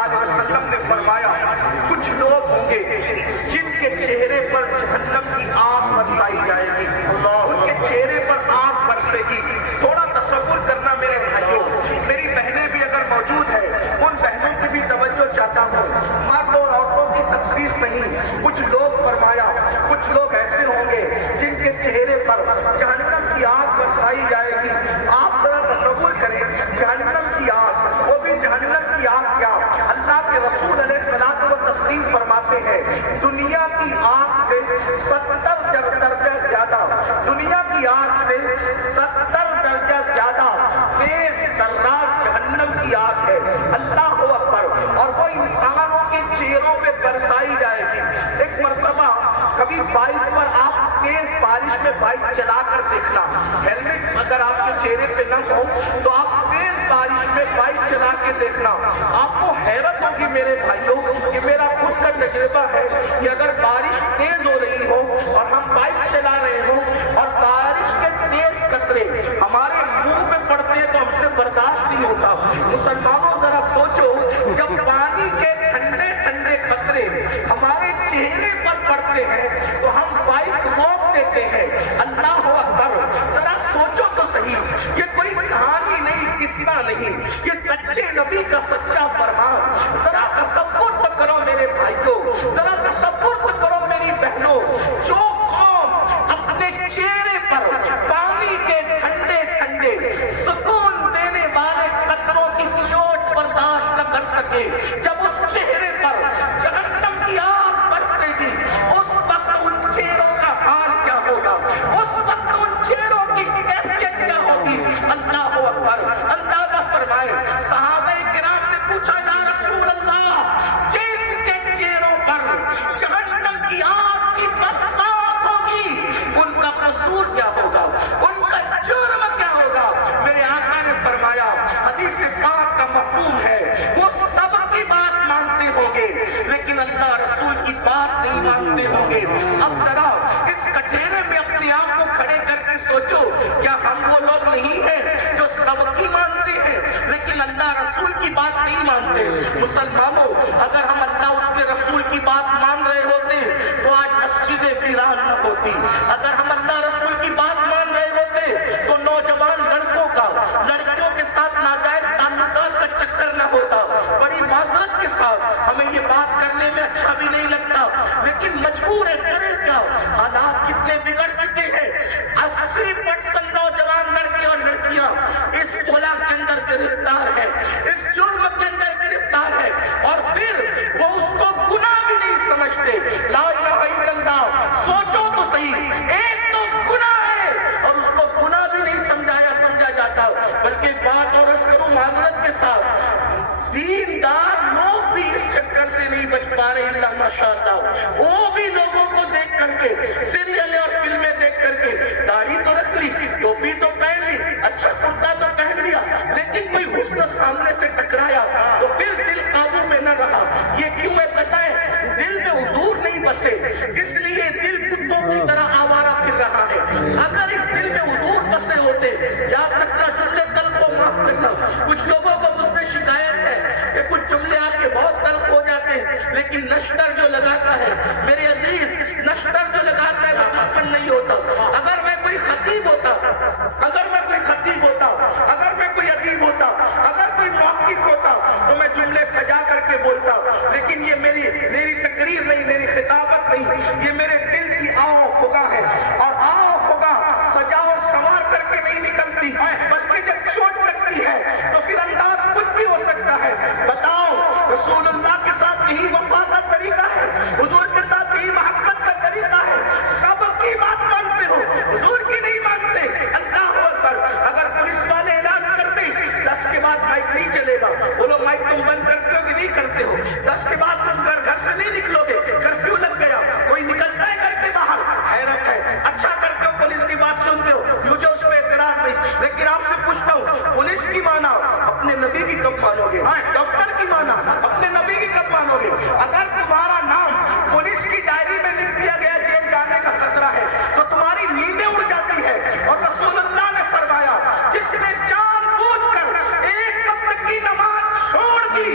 وآلہ وسلم نے فرمایا کچھ لوگ ہوں گے جن کے چہرے پر جہنم کی آگ برسائی جائے گی، ان کے چہرے پر آگ برسے گی۔ تھوڑا تصور کرنا میرے بھائیوں، میری بہنیں بھی اگر موجود ہیں ان بہنوں کی بھی توجہ چاہتا ہوں، مرد اور عورتوں کی تخصیص نہیں۔ کچھ لوگ فرمایا کچھ لوگ ایسے ہوں گے جن کے چہرے پر جہنم کی آگ برسائی جائے گی۔ آپ ذرا تصور کریں جہنم کی آگ، وہ بھی جہنم کی آگ کیا، اللہ کے رسول علیہ الصلوۃ والتسلیم فرماتے ہیں دنیا کی آگ سے 70 درجہ زیادہ، دنیا کی آگ سے 70 درجہ زیادہ تیز ترار جہنم کی آگ ہے۔ اللہ اکبر، اور وہ انسانوں کے چہروں پہ برسائی جائے گی۔ ایک مرتبہ کبھی بائک پر آپ تیز بارش میں بائک چلا کر دیکھنا، ہیلمٹ اگر آپ کے چہرے پہ نہ ہو تو آپ تیز بارش میں بائک چلا کے دیکھنا، آپ کو حیرت ہوگی میرے بھائیوں، کہ میرا خود کا تجربہ ہے کہ اگر بارش تیز ہو رہی ہو اور ہم بائک چلا رہے ہوں اور بارش کے تیز قطرے ہمارے منہ پہ پڑتے ہیں تو ہم سے برداشت نہیں ہوتا۔ مسلمانوں ذرا سوچو، جب پانی کے ٹھنڈے ٹھنڈے قطرے ہمارے چہرے پر پڑتے ہیں تو ہم بائک روک دیتے ہیں۔ اللہ اکبر، ذرا سوچو تو صحیح، یہ کوئی کہانی نہیں، قصہ نہیں، یہ سچے نبی کا سچا فرمان۔ ذرا تصور تو کرو میرے بھائیوں، ذرا تصور تو کرو میری بہنوں، جو قوم اپنے چہرے پر پانی کے ٹھنڈے ٹھنڈے سکون دینے والے قطروں کی چوٹ برداشت نہ کر سکے، جب اس چہرے پر جہنم کی آگ برسے گی، اس وقت ان چہروں کا حال کیا ہوگا، اس وقت ان چہروں کی کیفیت کیا ہوگی۔ اللہ اکبر، اندازہ فرمائے، صحابہ کرام نے پوچھا یا رسول اللہ، جن کے چہروں پر جہنم کی آگ کی برسات ہوگی ان کا قصور کیا ہوگا، ان کا جرم کیا ہوگا؟ میرے آقا نے فرمایا، حدیث پاک کا مفہوم ہے وہ سب کی بات مانتے ہوں گے لیکن اللہ رسول کی بات نہیں مانتے ہوں گے۔ اب ذرا اس کٹہرے میں اپنے آپ کو کھڑے کر کے سوچو، کیا ہم وہ لوگ نہیں ہیں جو سب کی مانتے ہیں لیکن اللہ رسول کی بات نہیں مانتے؟ مسلمانوں، اگر ہم اللہ اس کے رسول کی بات مان رہے ہوتے تو آج مسجد ویران نہ ہوتی۔ اگر ہم اللہ رسول کی بات مان رہے ہوتے تو نوجوان لڑکوں کا لڑکیوں کے ساتھ ناجائز تعلقات کا چکر نہ ہوتا۔ بڑی معذرت کے ساتھ ہمیں یہ بات کرنے میں اچھا بھی نہیں لگتا لیکن مجبور ہے، کریں کیا؟ حالات کتنے بگڑ چکے ہیں، 80% نوجوان لڑکے اور لڑکیاں اس خلا کے اندر گرفتار ہے، اس جرم کے اندر گرفتار ہے، اور پھر وہ اس کو گناہ بھی نہیں سمجھتے۔ لا الہ الا اللہ، سوچو تو صحیح، ایک تو گناہ ہے اور اس کو گناہ بھی نہیں سمجھا جاتا، بلکہ بات اور اس کروں معذرت کے ساتھ، دیندار لوگ بھی اس چکر سے نہیں بچ پا رہے، اللہ ماشاءاللہ، وہ بھی لوگوں کو دیکھ کر کے، سیریل اور فلمیں دیکھ کر کے، داڑھی تو رکھ لی، ٹوپی تو پہن لی، اچھا کرتا تو پہن لیا، لیکن کوئی حسن سامنے سے ٹکرایا تو پھر دل قابو میں نہ رہا۔ یہ کیوں ہے پتہ ہے؟ دل میں حضور نہیں بسے، اس لیے دل کتوں کی طرح آوارہ پھر رہا ہے۔ اگر اس دل میں حضور بسے ہوتے، یاد رکھنا، جملے تلخ کو معاف کرنا، کچھ لوگوں کو مجھ سے شکایت ہے کہ کچھ جملے آپ کے بہت تلخ ہو جاتے ہیں، لیکن نشتر جو لگاتا ہے میرے عزیز، نشتر جو لگاتا ہے وہ دشمن نہیں ہوتا۔ اگر میں کوئی خطیب ہوتا، اگر میں کوئی خطیب ہوتا، اگر میں کوئی ادیب ہوتا، اگر کوئی محقق ہوتا تو میں جملے سجا کر کے بولتا، لیکن یہ میری تقریر نہیں، میری خطابت نہیں، یہ میرے دل کی آہ فغاں ہے، اور آہ فغاں سجا اور سنوار کر کے نہیں نکلتی، بلکہ جب چوٹ لگتی ہے تو پھر انداز کچھ بھی ہو سکتا ہے۔ بتاؤ، رسول اللہ کے ساتھ یہی وفا کا طریقہ ہے، حضور کے ساتھ یہی محبت کا طریقہ ہے، سب کی بات مانتے ہو، حضور کی نہیں مانتے۔ اللہ اکبر، اگر پولیس والے اعلان کرتے 10 کے بعد مائک نہیں چلے گا، بولو مائک تم بند کرتے ہو کہ نہیں کرتے ہو؟ 10 کے بعد تم گھر سے نہیں نکلو گے، کرفیو لگ گیا، کوئی نکلتا ہے گھر کے باہر؟ حیرت ہے، اچھا کرتے ہو، پولیس کی بات سنتے ہو، مجھے اس پہ اعتراض نہیں، لیکن آپ سے پوچھتا ہوں، پولیس کی مانا اپنے نبی کی کب مانو گے؟ ڈاکٹر کی مانا اپنے نبی کی کب مانو گے؟ اگر تمہارا نام پولیس کی ڈائری میں لکھ دیا گیا جیل جانے کا خطرہ ہے تو تمہاری نیندیں اڑ جاتی ہے، اور رسول اللہ نے فرمایا جس نے جان بوجھ کر ایک وقت کی نماز چھوڑ دی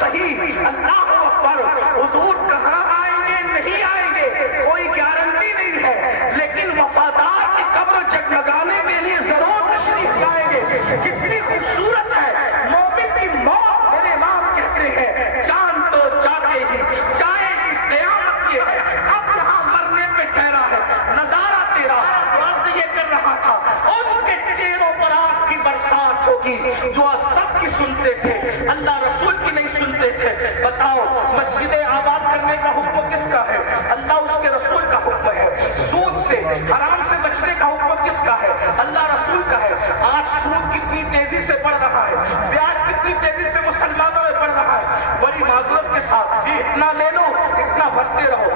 صحیح، اللہ اکبر، حضور کہاں آئیں گے نہیں آئیں گے کوئی گارنٹی نہیں ہے، لیکن وفادار کی قبر جگمگانے کے لیے ضرور تشریف لائیں گے۔ کتنی خوبصورت ہے مومن کی موت، میرے امام کہتے ہیں جان تو جاتے ہی جائے گی قیامت یہ ہے، اب یہاں مرنے پہ ٹھہرا ہے نظارہ تیرا۔ عرض یہ کر رہا تھا ان کے چہروں پر آگ کی برسات ہوگی جو سب کی سنتے تھے، اللہ رسول کی نہیں سنتے تھے۔ بتاؤ مسجدیں آباد کرنے کا حکم کس کا ہے؟ اللہ اس کے رسول کا حکم ہے۔ سود سے حرام سے بچنے کا حکم کس کا ہے؟ اللہ رسول کا ہے۔ آج سود کتنی تیزی سے بڑھ رہا ہے، بیاج کتنی تیزی سے مسلمانوں میں بڑھ رہا ہے، بڑی معذرت کے ساتھ اتنا لے لو اتنا بھرتے رہو،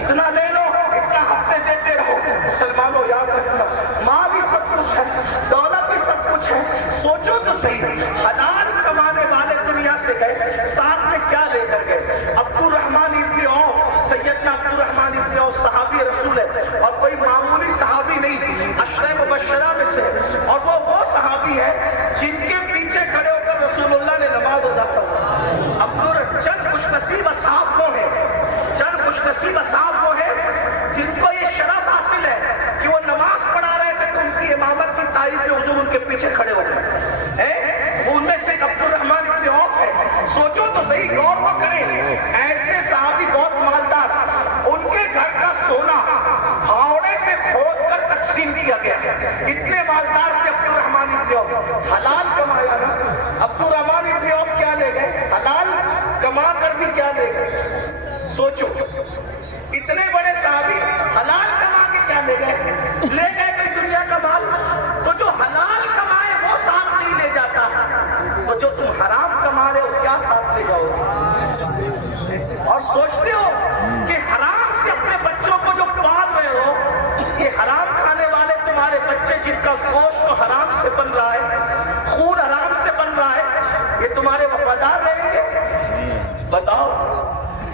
اتنا لے لو اتنا ہفتے دیتے رہو۔ مسلمانوں یاد رکھنا مال ہی سب کچھ ہے، دولت ہی سب کچھ ہے۔ سوچو تو صحیح، حلال کمانے والے دنیا سے گئے، ساتھ میں کیا لے کر گئے؟ عبد الرحمن ابن عوف، سیدنا عبد الرحمن ابن عوف صحابی رسول ہے، اور کوئی معمولی صحابی نہیں، عشرہ مبشرہ میں سے، اور وہ صحابی ہے جن کے پیچھے کھڑے ہو کر رسول اللہ نے نماز ادا فرمائی۔ چند خوش نصیب اصحاب وہ ہیں، چند خوش نصیب اصحاب وہ ہیں جن کو یہ شرف حاصل ہے کہ وہ نماز پڑھا رہے تھے تو ان کی امامت کی تائید میں حضور ان کے پیچھے کھڑے ہو گئے۔ ان میں سے عبد الرحمن ابن عوف ہے۔ سوچو تو صحیح، غور کو کریں، ایسے صحابی بہت مالدار، ان کے گھر کا سونا ہاوڑے سے کھود کر تقسیم کیا گیا، اتنے مالدار تھے عبد الرحمن ابن عوف۔ حلال کمایا نا، عبد الرحمن ابن عوف کیا لے گئے؟ حلال کما کر بھی کیا لے گئے؟ سوچو، اتنے بڑے صحابی حلال کما کے کیا لے گئے؟ لے گئے کوئی دنیا کا مال؟ تو جو حلال کمائے وہ ساتھ نہیں لے جاتا، تو جو تم حرام کما رہے ہو کیا ساتھ لے جاؤ گے؟ اور سوچتے ہو کہ حرام سے اپنے بچوں کو جو پال رہے ہو، یہ حرام کھانے والے تمہارے بچے جن کا گوشت تو حرام سے بن رہا ہے، خون حرام سے بن رہا ہے، یہ تمہارے وفادار رہیں گے؟ بتاؤ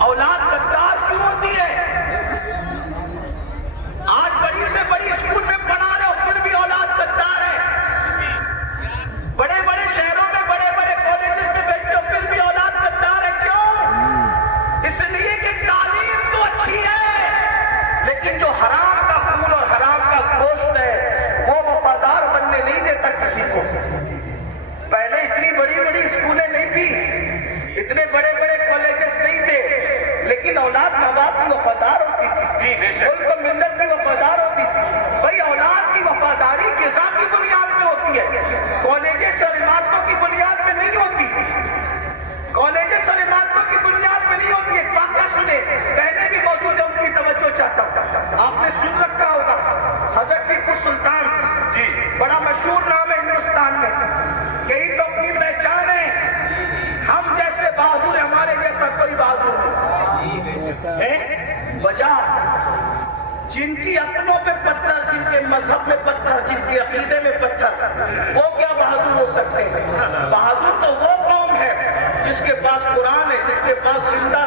اولاد غدار کیوں ہوتی ہے؟ آج بڑی سے بڑی اسکول میں پڑھا رہے ہو پھر بھی اولاد غدار ہے، بڑے بڑے شہروں میں بڑے بڑے کالجز میں بیٹھتے ہو پھر بھی اولاد غدار ہے۔ کیوں؟ اس لیے کہ تعلیم تو اچھی ہے، لیکن جو حرام کا خون اور حرام کا گوشت ہے وہ وفادار بننے نہیں دیتا کسی کو۔ پہلے اتنی بڑی بڑی اسکولیں نہیں تھی، اتنے بڑے بڑے کالجز نہیں تھے، لیکن اولاد ماں باپ کی وفادار ہوتی تھی، ملک و ملت کی وفادار ہوتی تھی۔ بھائی اولاد کی وفاداری غذا کی بنیاد پہ ہوتی ہے، کالجز اور عمارتوں کی بنیاد پہ نہیں ہوتی، کالجز اور عمارتوں کی بنیاد پہ نہیں ہوتی ہے۔ واقعہ سنیں، پہلے بھی موجود ہے، ان کی توجہ چاہتا ہوں۔ آپ نے سن رکھا ہوگا حضرت ٹیپو سلطان، بڑا مشہور نام ہے ہندوستان میں، یہی تو اپنی پہچان ہے، ہم جیسے بہادر، ہمارے جیسا کوئی بہادر نہیں۔ وجہ جن کی اپنوں پہ پتھر، جن کے مذہب میں پتھر، جن کے عقیدے میں پتھر، وہ کیا بہادر ہو سکتے ہیں؟ بہادر تو وہ قوم ہے جس کے پاس قرآن ہے، جس کے پاس زندہ